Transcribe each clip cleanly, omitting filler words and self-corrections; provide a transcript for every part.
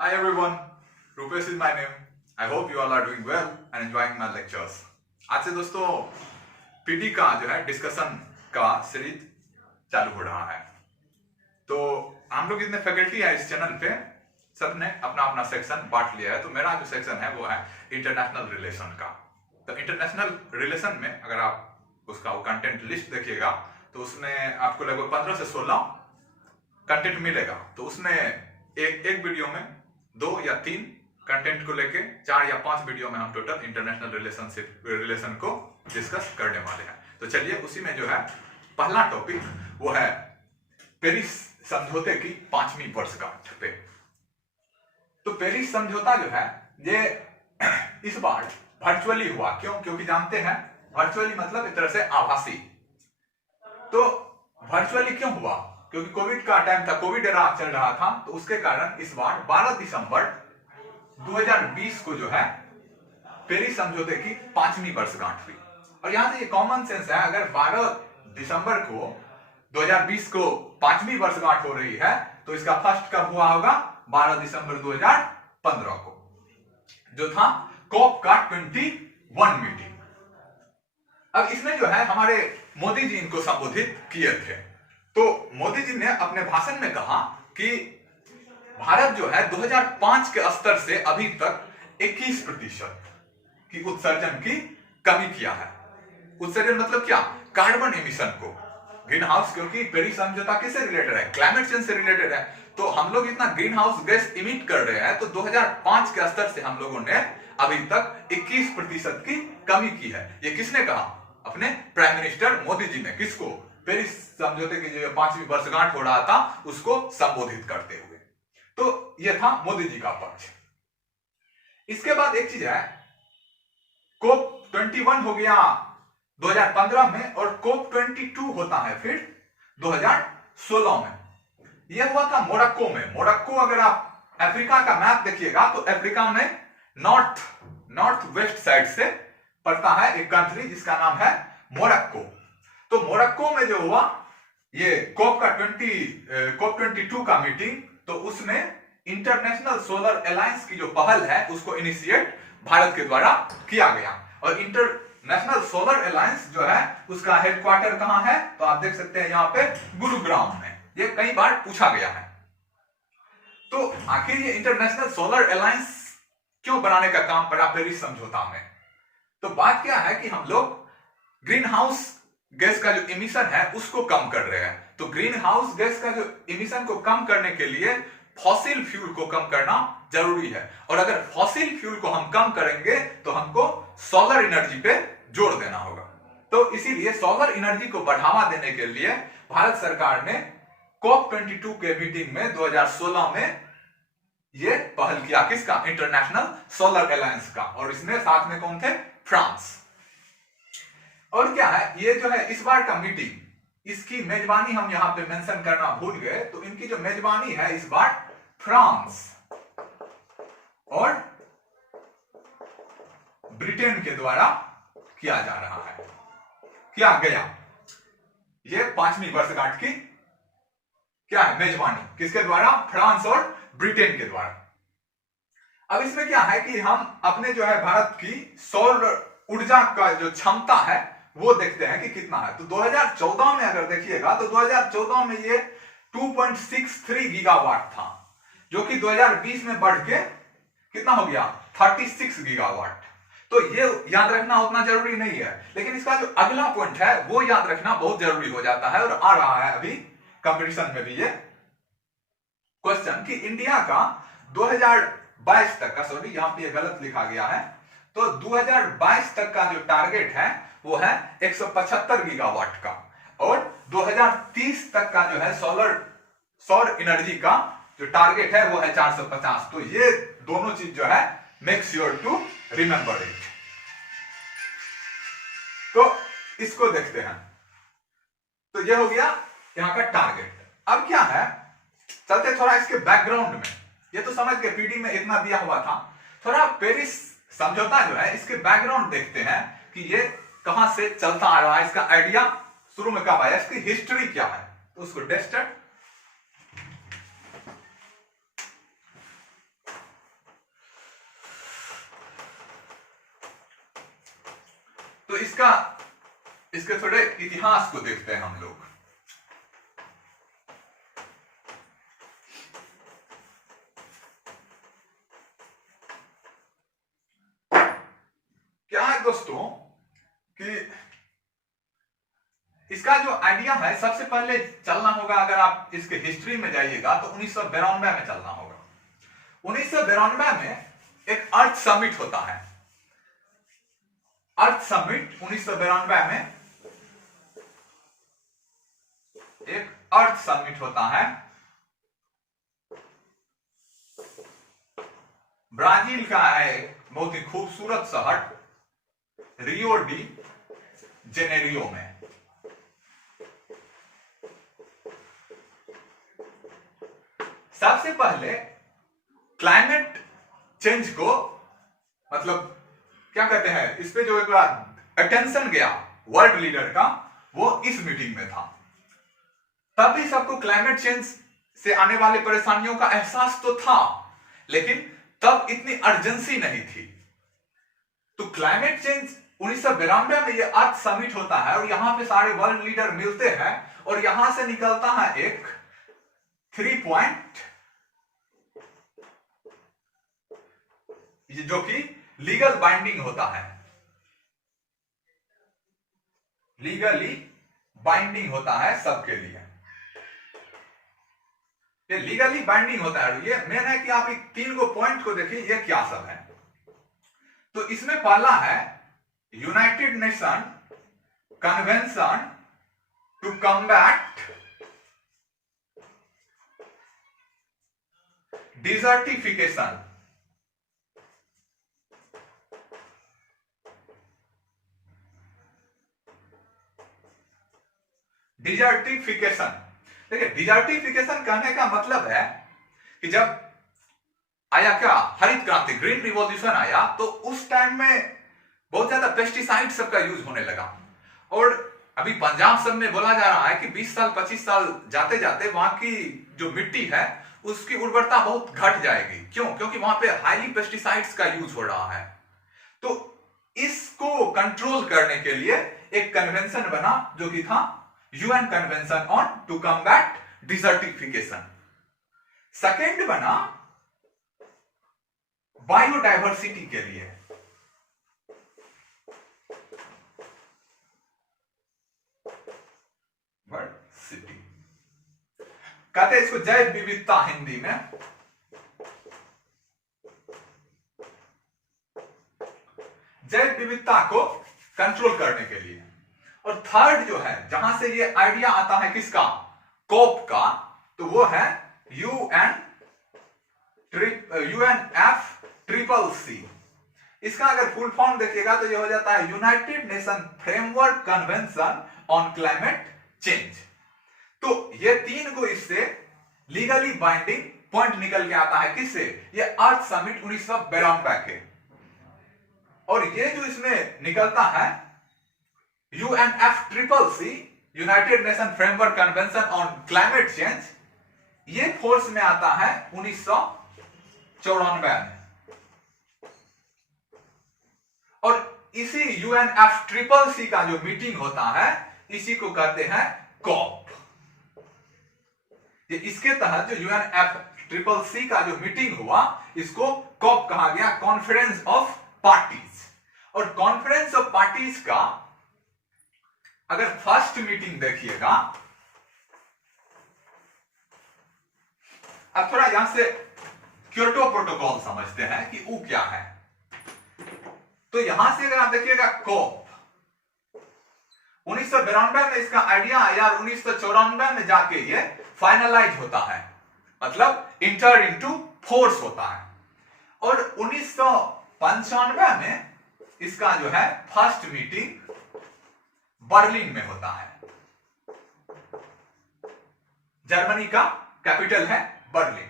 Hi everyone, Rupesh is my name. I hope you all are doing well and enjoying my lectures. आज से दोस्तों PT का जो है डिस्कशन का सीरीज चालू हो रहा है। तो हम लोग जितने फैकल्टी है इस चैनल पे सबने अपना अपना सेक्शन बांट लिया है। तो मेरा जो सेक्शन है वो है इंटरनेशनल रिलेशन का। तो इंटरनेशनल रिलेशन में अगर आप उसका वो कंटेंट लिस्ट देखिएगा तो उसमें आपको लगभग 15 से 16 कंटेंट मिलेगा। तो उसमें एक वीडियो में 2 या 3 कंटेंट को लेके 4 या 5 वीडियो में हम टोटल इंटरनेशनल रिलेशन को डिस्कस करने वाले हैं। तो चलिए उसी में जो है पहला टॉपिक वो है पेरिस समझौते की 5वीं वर्षगांठ पे। तो पेरिस समझौता जो है ये इस बार वर्चुअली हुआ। क्योंकि जानते हैं वर्चुअली मतलब एक तरह से आभासी। तो वर्चुअली क्यों हुआ? क्योंकि कोविड का टाइम था, कोविड एरा चल रहा था। तो उसके कारण इस बार 12 दिसंबर 2020 को जो है पेरिस समझौते की 5वीं वर्षगांठ हुई। और यहां से ये कॉमन सेंस है, अगर 12 दिसंबर को 2020 को 5वीं वर्षगांठ हो रही है तो इसका फर्स्ट कब हुआ होगा? 12 दिसंबर 2015 को, जो था कॉप का 21 मीटिंग। अब इसमें जो है हमारे मोदी जी इनको संबोधित किए थे। तो मोदी जी ने अपने भाषण में कहा कि भारत जो है 2005 के स्तर से अभी तक 21% की उत्सर्जन की कमी किया है। उत्सर्जन मतलब क्या? कार्बन एमिशन को, ग्रीन हाउस, क्योंकि पेरिस समझौता किससे रिलेटेड है? क्लाइमेट चेंज से रिलेटेड है। तो हम लोग इतना ग्रीन हाउस गैस इमिट कर रहे हैं, तो 2005 के स्तर से हम लोगों ने अभी तक 21% की कमी की है। ये किसने कहा? अपने प्राइम मिनिस्टर मोदी जी ने। किसको? पेरिस समझौते की जो 5वीं वर्षगांठ हो रहा था उसको संबोधित करते हुए। तो यह था मोदी जी का पक्ष। इसके बाद एक चीज है, कोप 21 हो गया 2015 में और कोप 22 होता है फिर 2016 में। यह हुआ था मोरक्को में। मोरक्को अगर आप अफ्रीका का मैप देखिएगा तो अफ्रीका में नॉर्थ वेस्ट साइड से पड़ता है एक कंट्री जिसका नाम है मोरक्को। तो मोरक्को में जो हुआ ये कोप 22 का मीटिंग, तो उसमें इंटरनेशनल सोलर अलायंस की जो पहल है उसको इनिशिएट भारत के द्वारा किया गया। और इंटरनेशनल सोलर अलायंस जो है उसका हेडक्वार्टर कहां है? तो आप देख सकते हैं यहां पे गुरुग्राम में। ये कई बार पूछा गया है। तो आखिर ये इंटरनेशनल सोलर अलायंस क्यों बनाने का काम पड़ा पेरिस समझौता में? तो बात क्या है कि हम लोग ग्रीन हाउस गैस का जो इमिशन है उसको कम कर रहे हैं। तो ग्रीन हाउस गैस का जो इमिशन को कम करने के लिए फॉसिल फ्यूल को कम करना जरूरी है। और अगर फॉसिल फ्यूल को हम कम करेंगे तो हमको सोलर एनर्जी पे जोर देना होगा। तो इसीलिए सोलर एनर्जी को बढ़ावा देने के लिए भारत सरकार ने कॉप 22 के मीटिंग में 2016 में ये पहल किया। किसका? इंटरनेशनल सोलर अलायंस का। और इसमें साथ में कौन थे? फ्रांस। और क्या है, ये जो है इस बार का मीटिंग, इसकी मेजबानी हम यहां पे मेंशन करना भूल गए। तो इनकी जो मेजबानी है इस बार फ्रांस और ब्रिटेन के द्वारा किया जा रहा है, किया गया। ये 5वीं वर्षगांठ की क्या है? मेजबानी किसके द्वारा? फ्रांस और ब्रिटेन के द्वारा। अब इसमें क्या है कि हम अपने जो है भारत की सौर ऊर्जा का जो क्षमता है वो देखते हैं कि कितना है। तो 2014 में अगर देखिएगा तो 2014 में ये 2.63 गीगावाट था, जो कि 2020 में बढ़ के कितना हो गया? 36 गीगावाट। तो ये याद रखना उतना जरूरी नहीं है, लेकिन इसका जो अगला पॉइंट है वो याद रखना बहुत जरूरी हो जाता है। और आ रहा है अभी कंपटीशन में भी ये क्वेश्चन कि इंडिया का 2022 तक का, सॉरी यहां पे गलत लिखा गया है, तो 2022 तक का जो टारगेट है वो है 175 गीगावाट का। और 2030 तक का जो है सौर एनर्जी का जो टारगेट है वो है 450। तो ये दोनों चीज जो है make sure to remember it. तो इसको देखते हैं। तो ये हो गया यहां का टारगेट। अब क्या है, चलते थोड़ा इसके बैकग्राउंड में। ये तो समझ गए पीडी में इतना दिया हुआ था। थोड़ा पेरिस समझौता जो है इसके बैकग्राउंड देखते हैं कि ये कहां से चलता आ रहा है, इसका आइडिया शुरू में कब आया, इसकी हिस्ट्री क्या है। तो उसको डेस्टेड तो इसके थोड़े इतिहास को देखते हैं हम लोग। क्या है दोस्तों कि इसका जो आइडिया है, सबसे पहले चलना होगा, अगर आप इसके हिस्ट्री में जाइएगा तो 1992 में चलना होगा। 1992 में एक अर्थ समिट होता है। अर्थ समिट 1992 में एक अर्थ समिट होता है। ब्राजील का है बहुत ही खूबसूरत शहर रियो डी जेनेरियो में। सबसे पहले क्लाइमेट चेंज को मतलब क्या कहते हैं, इस पे जो एक बार अटेंशन गया वर्ल्ड लीडर का, वो इस मीटिंग में था। तभी सबको क्लाइमेट चेंज से आने वाली परेशानियों का एहसास तो था, लेकिन तब इतनी अर्जेंसी नहीं थी। तो क्लाइमेट चेंज 1992 में ये अर्थ समिट होता है और यहां पे सारे वर्ल्ड लीडर मिलते हैं और यहां से निकलता है एक 3 पॉइंट जो कि लीगल बाइंडिंग होता है। लीगली बाइंडिंग होता है सबके लिए। ये लीगली बाइंडिंग होता है। ये मेन है कि आप 3 को पॉइंट को देखिए, ये क्या सब है। तो इसमें पहला है United Nation convention to combat desertification. Desertification, देखिए डिजर्टिफिकेशन कहने का मतलब है कि जब आया क्या हरित क्रांति, ग्रीन रिवॉल्यूशन आया, तो उस टाइम में बहुत ज्यादा पेस्टिसाइड सबका यूज होने लगा। और अभी पंजाब सब में बोला जा रहा है कि 20 साल 25 साल जाते जाते वहां की जो मिट्टी है उसकी उर्वरता बहुत घट जाएगी। क्यों? क्योंकि वहां पे हाईली पेस्टिसाइड्स का यूज हो रहा है। तो इसको कंट्रोल करने के लिए एक कन्वेंशन बना जो कि था UN convention on to combat desertification. Second बना बायोडायवर्सिटी के लिए। सिटी कहते हैं इसको जैव विविधता हिंदी में। जैव विविधता को कंट्रोल करने के लिए। और थर्ड जो है, जहां से ये आइडिया आता है किसका, कोप का, तो वो है UNFCCC। इसका अगर फुल फॉर्म देखिएगा तो ये हो जाता है United nation framework convention on climate change. तो ये 3 को इससे लीगली बाइंडिंग पॉइंट निकल के आता है। किससे? ये अर्थ समिट 1992 के। और ये जो इसमें निकलता है UNFCCC, United nation framework convention on climate change, ये फोर्स में आता है 1994 में। और इसी UNFCCC का जो मीटिंग होता है इसी को कहते हैं कॉप। ये इसके तहत जो UNFCCC का जो मीटिंग हुआ इसको कॉप कहा गया, कॉन्फ्रेंस ऑफ पार्टीज। और कॉन्फ्रेंस ऑफ पार्टीज का अगर फर्स्ट मीटिंग देखिएगा, अब थोड़ा यहां से क्योटो प्रोटोकॉल समझते हैं कि वो क्या है। तो यहां से अगर आप देखिएगा कोप 1992 में इसका आइडिया आया और 1994 में जाके ये फाइनलाइज होता है, मतलब इंटर इनटू फोर्स होता है। और 1995 में इसका जो है फर्स्ट मीटिंग बर्लिन में होता है। जर्मनी का कैपिटल है बर्लिन।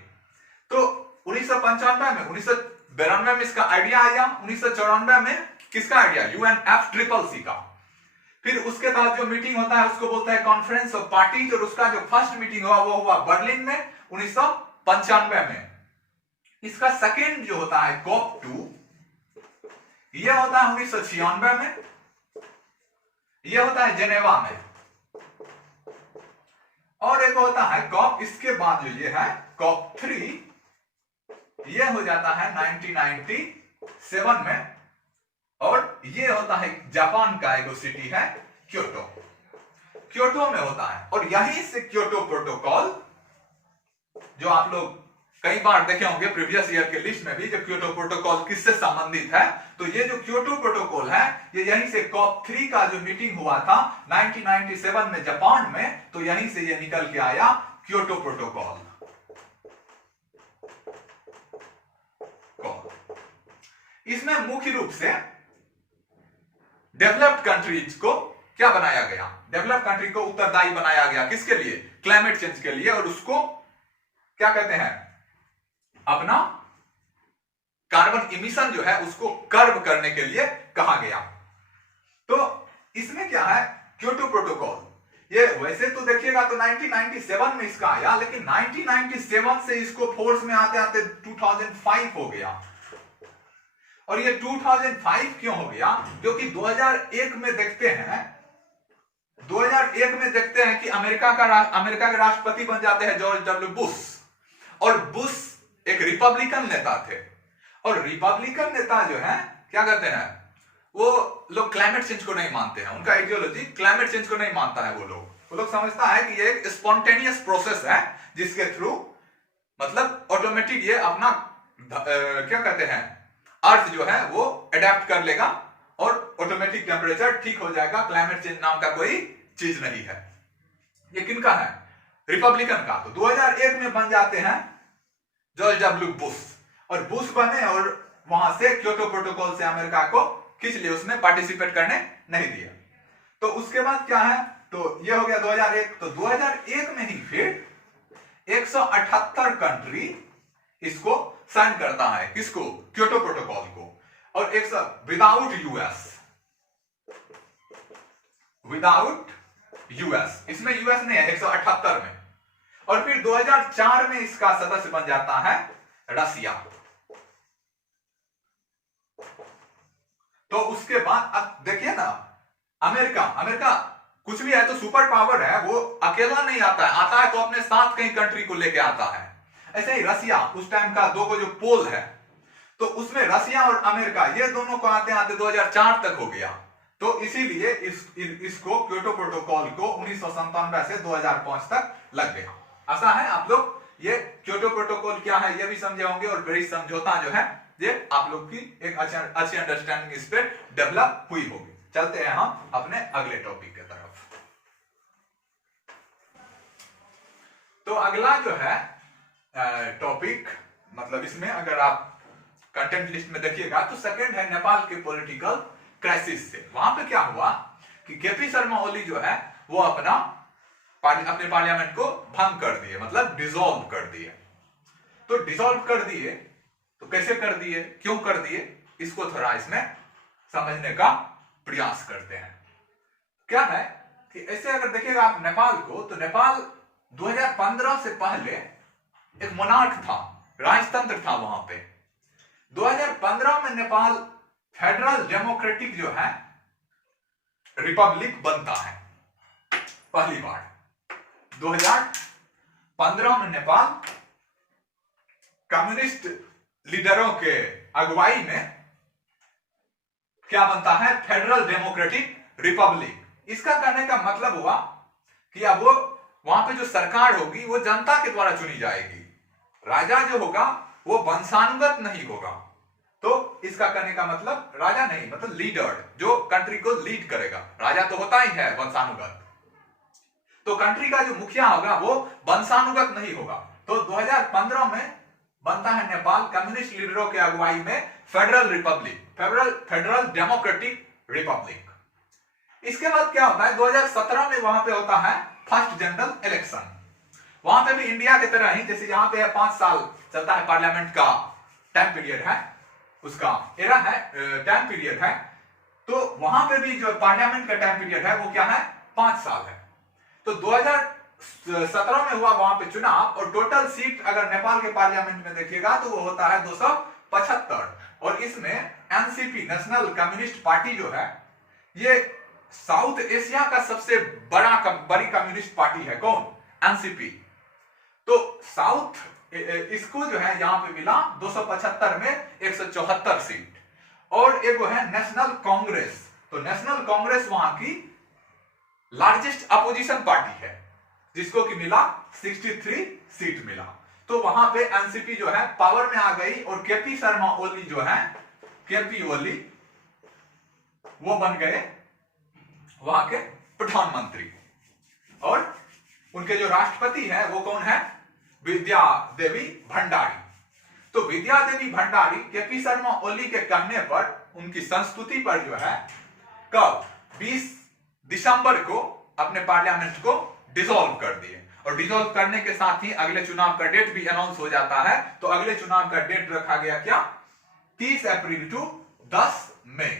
तो 1995 में 1992 में इसका आइडिया आया, 1994 में किसका आइडिया, UNFCCC का। फिर उसके बाद जो मीटिंग होता है उसको बोलता है कॉन्फ्रेंस ऑफ पार्टीज। और उसका जो फर्स्ट मीटिंग हुआ वो हुआ बर्लिन में 1995 में। इसका सेकेंड जो होता है COP2, यह होता है 1996 में। ये होता है जेनेवा में, और एक होता है कॉप, इसके बाद जो ये है कॉप 3, ये हो जाता है 1997 में, और ये होता है जापान का एक सिटी है क्योटो, क्योटो में होता है। और यहीं से क्योटो प्रोटोकॉल, जो आप लोग कई बार देखे होंगे प्रीवियस ईयर के लिस्ट में भी, जो क्योटो प्रोटोकॉल किससे संबंधित है, तो ये जो क्योटो प्रोटोकॉल है ये यहीं से कॉप 3 का जो मीटिंग हुआ था 1997 में जापान में, तो यहीं से ये निकल के आया क्योटो प्रोटोकॉल। इसमें मुख्य रूप से डेवलप्ड कंट्रीज को क्या बनाया गया, डेवलप्ड कंट्री को उत्तरदायी बनाया गया, किसके लिए, क्लाइमेट चेंज के लिए, और उसको क्या कहते हैं, अपना कार्बन इमिशन जो है उसको कर्ब करने के लिए कहा गया। तो इसमें क्या है क्योटो प्रोटोकॉल, ये वैसे तो देखिएगा तो 1997 में इसका आया, लेकिन 1997 से इसको फोर्स में आते आते 2005 हो गया। और ये 2005 क्यों हो गया, क्योंकि 2001 में देखते हैं कि अमेरिका के राष्ट्रपति बन जाते हैं जॉर्ज डब्ल्यू बुश, और बुश एक रिपब्लिकन नेता थे, और रिपब्लिकन नेता जो है क्या करते हैं, वो लोग क्लाइमेट चेंज को नहीं मानते हैं, उनका आइडियोलॉजी क्लाइमेट चेंज को नहीं मानता है। वो लोग समझता है कि ये एक स्पॉन्टेनियस प्रोसेस है, जिसके थ्रू मतलब ऑटोमेटिक ये अपना क्या कहते हैं, अर्थ जो है वो अडेप्ट कर लेगा और ऑटोमेटिक टेम्परेचर ठीक हो जाएगा, क्लाइमेट चेंज नाम का कोई चीज नहीं है। ये किनका है, रिपब्लिकन का। तो 2001 में बन जाते हैं जॉर्ज डब्ल्यू बुश, और बुश बने और वहां से क्योटो प्रोटोकॉल से अमेरिका को खींच लिया, उसमें पार्टिसिपेट करने नहीं दिया। तो उसके बाद क्या है, तो ये हो गया 2001। तो 2001 में ही फिर 178 कंट्री इसको साइन करता है, किसको, क्योटो प्रोटोकॉल को, और विदाउट यूएस, इसमें यूएस नहीं है 178 में। और फिर 2004 में इसका सदस्य बन जाता है रसिया। तो उसके बाद अब देखिए ना, अमेरिका कुछ भी है तो सुपर पावर है, वो अकेला नहीं आता है तो अपने साथ कई कंट्री को लेके आता है। ऐसे ही रसिया, उस टाइम का दो जो पोल है, तो उसमें रसिया और अमेरिका ये दोनों को आते आते 2004 तक हो गया। तो इसीलिए इसको क्योटो प्रोटोकॉल को 1997 से 2005 तक लग गया। ऐसा है, आप लोग ये क्योटो प्रोटोकॉल क्या है ये भी समझे होंगे, और पेरिस समझौता जो है ये आप लोग की एक अच्छी अंडरस्टैंडिंग इस पे डेवलप हुई होगी। चलते हैं हम अपने अगले टॉपिक की तरफ। तो अगला जो है टॉपिक, मतलब इसमें अगर आप कंटेंट लिस्ट में देखिएगा तो सेकंड है नेपाल के पॉलिटिकल क्राइसिस से। वहां पे क्या हुआ कि केपी शर्मा ओली जो है वो अपने पार्लियामेंट को भंग कर दिए, मतलब डिसॉल्व कर दिए। तो डिसॉल्व कर दिए तो कैसे कर दिए, क्यों कर दिए, इसको थोड़ा इसमें समझने का प्रयास करते हैं। क्या है कि ऐसे अगर देखिएगा आप नेपाल को, तो नेपाल 2015 से पहले एक मोनार्क था, राजतंत्र था वहां पे। 2015 में नेपाल फेडरल डेमोक्रेटिक जो है रिपब्लिक बनता है पहली बार। 2015 में नेपाल कम्युनिस्ट लीडरों के अगुवाई में क्या बनता है, फेडरल डेमोक्रेटिक रिपब्लिक। इसका कहने का मतलब हुआ कि अब वो वहां पे जो सरकार होगी वो जनता के द्वारा चुनी जाएगी, राजा जो होगा वो वंशानुगत नहीं होगा। तो इसका कहने का मतलब राजा नहीं, मतलब लीडर जो कंट्री को लीड करेगा, राजा तो होता ही है वंशानुगत, तो कंट्री का जो मुखिया होगा वो वंशानुगत नहीं होगा। तो 2015 में बनता है नेपाल कम्युनिस्ट लीडरों के अगुवाई में federal Republic, federal democratic Republic. इसके बाद क्या होता है, 2017 में वहां पे होता है फर्स्ट जनरल इलेक्शन। वहां पे भी इंडिया की तरह ही, जैसे यहाँ पे 5 साल चलता है पार्लियामेंट का टाइम पीरियड है, उसका एरा है, टाइम पीरियड है, तो वहां पे भी जो पार्लियामेंट का टाइम पीरियड है वो क्या है, 5 साल है। तो 2017 में हुआ वहां पे चुनाव, और टोटल सीट अगर नेपाल के पार्लियामेंट में देखिएगा तो वो होता है 275, और इसमें एनसीपी, नेशनल कम्युनिस्ट पार्टी जो है ये साउथ एशिया का सबसे बड़ी कम्युनिस्ट पार्टी है कौन? एनसीपी। तो साउथ इसको जो है यहां पे मिला 275 में 174 सीट। और एक वो है नेशनल कांग्रेस। तो नेशनल कांग्रेस वहां की लार्जेस्ट अपोजिशन पार्टी है, जिसको कि मिला 63 सीट मिला। तो वहां पे एनसीपी जो है पावर में आ गई और केपी शर्मा ओली जो है, केपी ओली, वो बन गए वहां के प्रधानमंत्री। और उनके जो राष्ट्रपति है वो कौन है? विद्या देवी भंडारी। तो विद्या देवी भंडारी केपी शर्मा ओली के कहने पर, उनकी संस्तुति पर जो है, कब 20 दिसंबर को अपने पार्लियामेंट को डिसॉल्व कर दिए। और डिसॉल्व करने के साथ ही अगले चुनाव का डेट भी अनाउंस हो जाता है। तो अगले चुनाव का डेट रखा गया क्या? 30 अप्रैल टू 10 मई।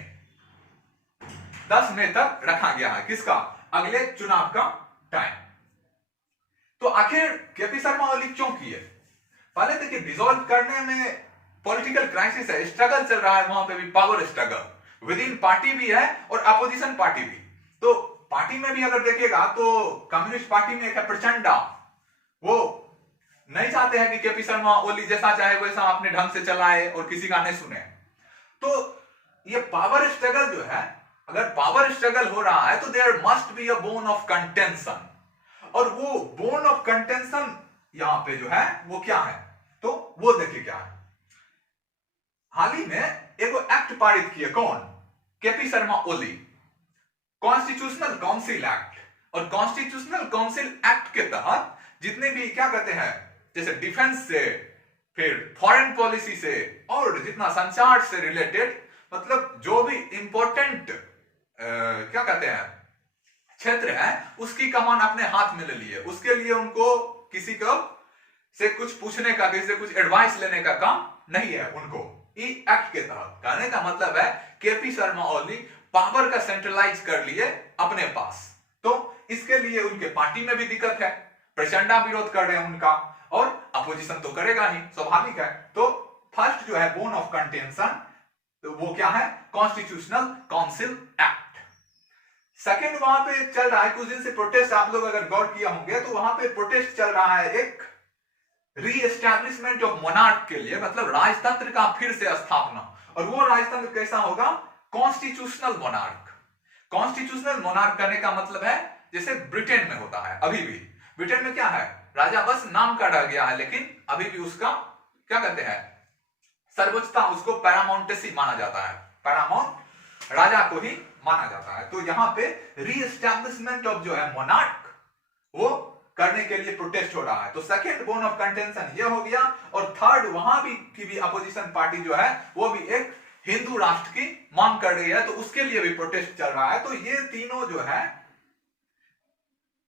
10 मई तक रखा गया है किसका? अगले चुनाव का टाइम। तो आखिर केपी शर्मा ओली क्यों किए? पहले देखिए, डिसॉल्व करने में पॉलिटिकल क्राइसिस है, स्ट्रगल चल रहा है, वहां पे भी power struggle with in party भी है और अपोजिशन पार्टी भी। तो पार्टी में भी अगर देखिएगा तो कम्युनिस्ट पार्टी में एक है प्रचंडा, वो नहीं चाहते हैं कि केपी शर्मा ओली जैसा चाहे वैसा अपने ढंग से चलाए और किसी का नहीं सुने। तो ये पावर स्ट्रगल जो है, अगर पावर स्ट्रगल हो रहा है तो there must be a bone of contention. और वो बोन ऑफ कंटेंशन यहां पे जो है वो क्या है? तो वो देखिए क्या है। हाल ही में एक एक्ट पारित किए कौन? KP Sharma Oli, constitutional council act. और कॉन्स्टिट्यूशनल काउंसिल एक्ट के तहत जितने भी क्या कहते हैं, जैसे डिफेंस से, फिर फॉरेन पॉलिसी से, और जितना संचार से रिलेटेड, मतलब जो भी इंपॉर्टेंट क्या कहते हैं क्षेत्र है, उसकी कमान अपने हाथ में ले लिए। उसके लिए उनको किसी को से कुछ पूछने का, किसी से कुछ एडवाइस लेने का काम नहीं है उनको। ई एक्ट के तहत कहने का मतलब है केपी शर्मा ओली पावर का सेंट्रलाइज कर लिए अपने पास। तो इसके लिए उनके पार्टी में भी दिक्कत है, प्रचंडा विरोध कर रहे हैं उनका, और अपोजिशन तो करेगा ही, स्वाभाविक है। तो फर्स्ट जो है बोन ऑफ कंटेंशन, तो वो क्या है? Constitutional council act. सेकेंड वहां पे चल रहा है कुछ दिन से प्रोटेस्ट, आप लोग अगर गौर किया होंगे तो वहां पे प्रोटेस्ट चल रहा है एक रीएस्टैब्लिशमेंट ऑफ मोनार्क के लिए, मतलब राजतंत्र का फिर से स्थापना। और वो राजतंत्र कैसा होगा? Constitutional monarch. कॉन्स्टिट्यूशनल मोनार्क करने का मतलब है जैसे ब्रिटेन में होता है। अभी भी ब्रिटेन में क्या है? राजा बस नाम का रह गया है, लेकिन अभी भी उसका क्या कहते हैं, सर्वोच्चता, उसको पैरामाउंटेसी माना जाता है, पैरामाउंट राजा को ही माना जाता है। तो यहाँ पे रीएस्टैब्लिशमेंट ऑफ जो है मोनार्क, वो करने के लिए प्रोटेस्ट हो रहा है। तो सेकेंड बोन ऑफ कंटेंशन ये हो गया। और थर्ड, वहां भी की भी अपोजिशन पार्टी जो है वो भी एक हिंदू राष्ट्र की मांग कर रही है, तो उसके लिए भी प्रोटेस्ट चल रहा है। तो ये तीनों जो है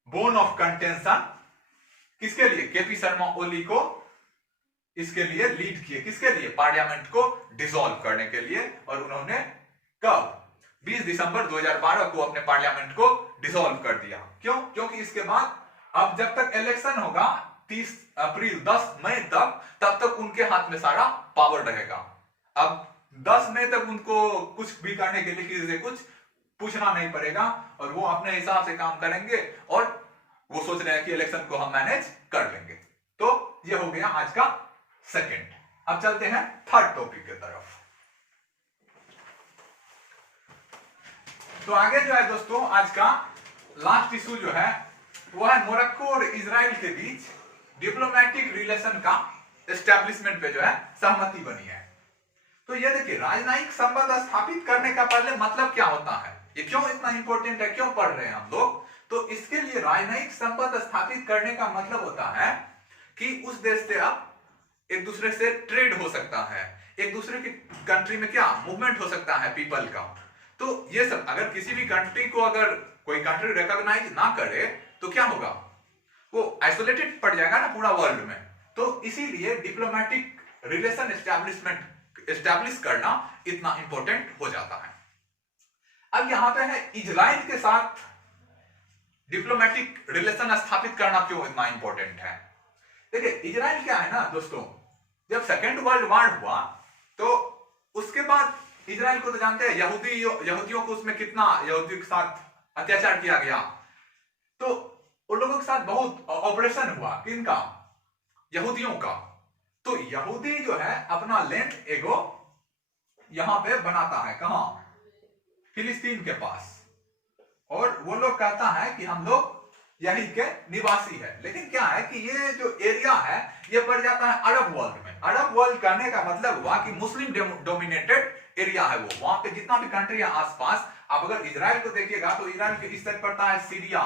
बोन ऑफ कंटेंशन किसके लिए? केपी शर्मा ओली को इसके लिए लीड किए, किसके लिए? पार्लियामेंट को डिसॉल्व करने के लिए। और उन्होंने कब? 20 दिसंबर 2012 को अपने पार्लियामेंट को डिसॉल्व कर दिया। क्यों? क्योंकि इसके बाद अब जब तक इलेक्शन होगा 30 अप्रैल 10 मई तक, तब तक उनके हाथ में सारा पावर रहेगा। अब 10 मई तक उनको कुछ भी करने के लिए किसी से कुछ पूछना नहीं पड़ेगा, और वो अपने हिसाब से काम करेंगे, और वो सोच रहे हैं कि इलेक्शन को हम मैनेज कर लेंगे। तो ये हो गया आज का सेकंड। अब चलते हैं थर्ड टॉपिक की तरफ। तो आगे जो है दोस्तों, आज का लास्ट इशू जो है वो है मोरक्को और इजराइल के बीच डिप्लोमेटिक रिलेशन का एस्टेब्लिशमेंट पे जो है सहमति बनी है। तो ये देखिए, राजनयिक संबंध स्थापित करने का पहले मतलब क्या होता है, ये क्यों इतना इंपॉर्टेंट है, क्यों पढ़ रहे हैं हम लोग? तो इसके लिए राजनयिक संबंध स्थापित करने का मतलब होता है कि उस देश से आप एक दूसरे से ट्रेड हो सकता है, एक दूसरे की कंट्री में क्या मूवमेंट हो सकता है पीपल का। तो ये सब, अगर किसी भी कंट्री को अगर कोई कंट्री रिकॉग्नाइज ना करे तो क्या होगा? वो आइसोलेटेड पड़ जाएगा ना पूरा वर्ल्ड में। तो इसीलिए डिप्लोमेटिक रिलेशन एस्टैब्लिश करना इतना इंपॉर्टेंट हो जाता है। अब यहां पे है इजराइल के साथ डिप्लोमेटिक रिलेशन स्थापित करना क्यों इतना इंपॉर्टेंट है। देखिए, इजराइल क्या है ना दोस्तों, जब सेकेंड वर्ल्ड वॉर हुआ तो उसके बाद इजराइल को तो जानते हैं, यहूदियों को उसमें कितना, यहूदियों के साथ अत्याचार किया गया। तो उन लोगों के साथ बहुत ऑपरेशन हुआ, किनका? यहूदियों का। तो यहूदी जो है अपना लैंड एगो यहां पे बनाता है, कहां? फिलिस्तीन के पास। और वो लोग कहता है कि हम लोग यही के निवासी है। लेकिन क्या है कि ये जो एरिया है ये पड़ जाता है अरब वर्ल्ड में। अरब वर्ल्ड कहने का मतलब हुआ कि मुस्लिम डोमिनेटेड एरिया है वो। वहां पे जितना भी कंट्री है आसपास, आप अगर इजराइल को देखिएगा तो इजराइल के इस साइड पड़ता है सीरिया,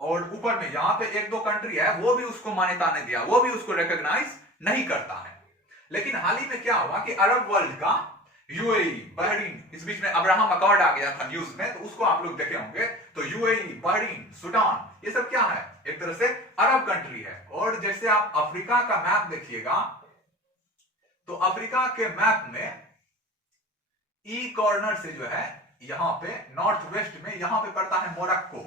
और ऊपर में यहाँ पे एक दो कंट्री है वो भी उसको मान्यता नहीं दिया, वो भी उसको रिकॉग्नाइज नहीं करता है। लेकिन हाल ही में क्या हुआ कि अरब वर्ल्ड का यूएई, बहरीन, इस बीच में अब्राहम अकॉर्ड आ गया था न्यूज में, तो उसको आप लोग देखे होंगे। तो यूएई, बहरीन, सूडान, ये सब क्या है? एक तरह से अरब कंट्री है। और जैसे आप अफ्रीका का मैप देखिएगा तो अफ्रीका के मैप में ई कॉर्नर से जो है यहां पे नॉर्थ वेस्ट में यहां पे पड़ता है मोरक्को,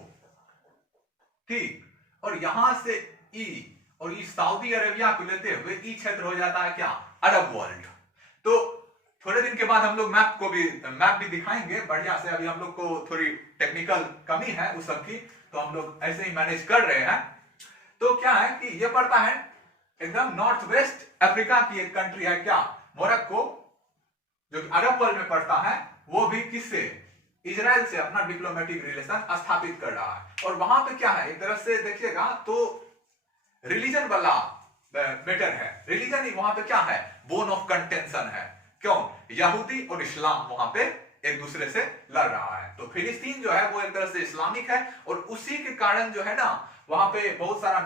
ठीक। और यहां से ई, और ई सऊदी अरेबिया को लेते हुए ई क्षेत्र हो जाता है क्या? Arab world. तो थोड़े दिन के बाद हम लोग मैप भी दिखाएंगे बढ़िया से। अभी हम लोग को थोड़ी टेक्निकल कमी है उस सब की, तो हम लोग ऐसे ही मैनेज कर रहे हैं। तो क्या है कि ये पड़ता है एकदम नॉर्थ वेस्ट अफ्रीका की एक कंट्री है क्या? मोरक्को, जो कि अरब वर्ल्ड में पड़ता है। वो भी किससे? इजराइल से अपना डिप्लोमेटिक रिलेशन स्थापित कर रहा है। और वहां पे क्या है, एक तरह से देखिएगा तो रिलीजन वाला मैटर है। रिलीजन ही वहां पे क्या है? बोन ऑफ कंटेंशन है। क्यों? यहूदी और इस्लाम वहां पे एक दूसरे से लड़ रहा है। तो फिलिस्तीन जो है वो एक तरह से इस्लामिक है, और उसी के कारण जो है ना वहां पे बहुत सारा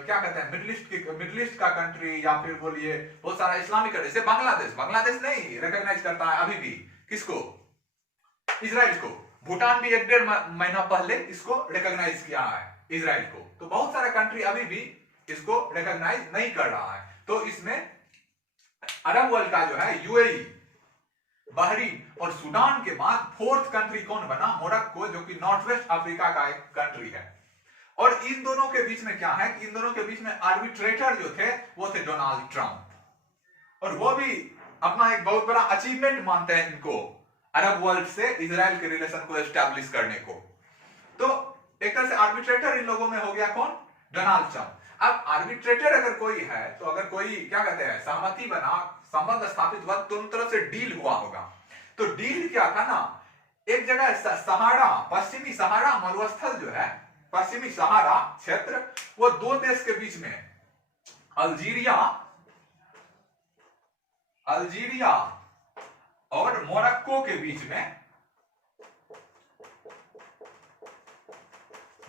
क्या कहते हैं, मिडिल ईस्ट का कंट्री, या फिर बोलिए बहुत सारा इस्लामिक कंट्री। जैसे बांग्लादेश नहीं रिकॉग्नाइज करता है अभी भी किसको? इजराइल को। भूटान भी 1-1.5 महीना पहले इसको रिकॉग्नाइज किया है, इजराइल को। तो बहुत सारा कंट्री अभी भी इसको रिकॉग्नाइज नहीं कर रहा है। तो इसमें अरब वर्ल्ड का जो है यूएई, बहरीन और सूडान के बाद फोर्थ कंट्री कौन बना? मोरक्को, जो कि नॉर्थ वेस्ट अफ्रीका का एक कंट्री है। और इन दोनों के बीच में क्या है कि इन दोनों के बीच में आर्बिट्रेटर जो थे वो थे डोनाल्ड ट्रंप। और वो भी अपना एक बहुत बड़ा अचीवमेंट मानते हैं इनको, अरब वर्ल्ड से इजराइल के रिलेशन को एस्टैब्लिश करने को। तो एक तरह से आर्बिट्रेटर इन लोगों में हो गया कौन? Donald Trump. अब आर्बिट्रेटर अगर कोई है तो अगर कोई क्या कहते हैं सहमति बना, संबंध स्थापित हुआ, दोनों तरफ से डील हुआ होगा। तो डील क्या था ना, एक जगह सहारा, पश्चिमी सहारा मरुस्थल जो है, पश्चिमी सहारा क्षेत्र, वो दो देश के बीच में, अल्जीरिया और मोरक्को के बीच में,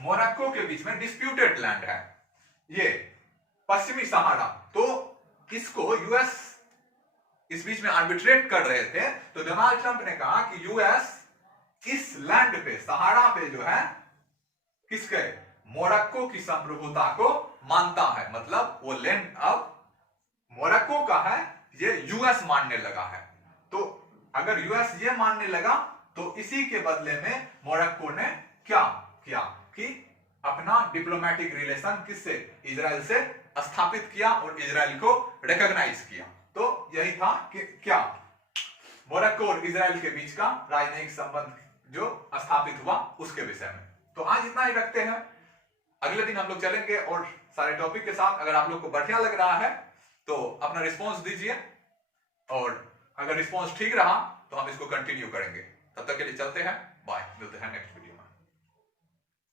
मोरक्को के बीच में डिस्प्यूटेड लैंड है ये पश्चिमी सहारा। तो इसको यूएस इस बीच में आर्बिट्रेट कर रहे थे। तो डोनाल्ड ट्रंप ने कहा कि यूएस इस लैंड पे, सहारा पे जो है किसके? मोरक्को की संप्रभुता को मानता है। मतलब वो लैंड अब मोरक्को का है, ये यूएस मानने लगा है। तो अगर यूएस ये मानने लगा तो इसी के बदले में मोरक्को ने क्या किया कि अपना डिप्लोमेटिक रिलेशन किससे? इजराइल से स्थापित किया और इजराइल को रिकॉग्नाइज किया। तो यही था कि क्या मोरक्को और इजराइल के बीच का राजनयिक संबंध जो स्थापित हुआ उसके विषय में। तो आज इतना ही रखते हैं, अगले दिन हम लोग चलेंगे और सारे टॉपिक के साथ। अगर आप लोग को बढ़िया लग रहा है तो अपना रिस्पॉन्स दीजिए, और अगर रिस्पॉन्स ठीक रहा तो हम इसको कंटिन्यू करेंगे। तब तक के लिए चलते हैं, बाय, मिलते हैं नेक्स्ट वीडियो।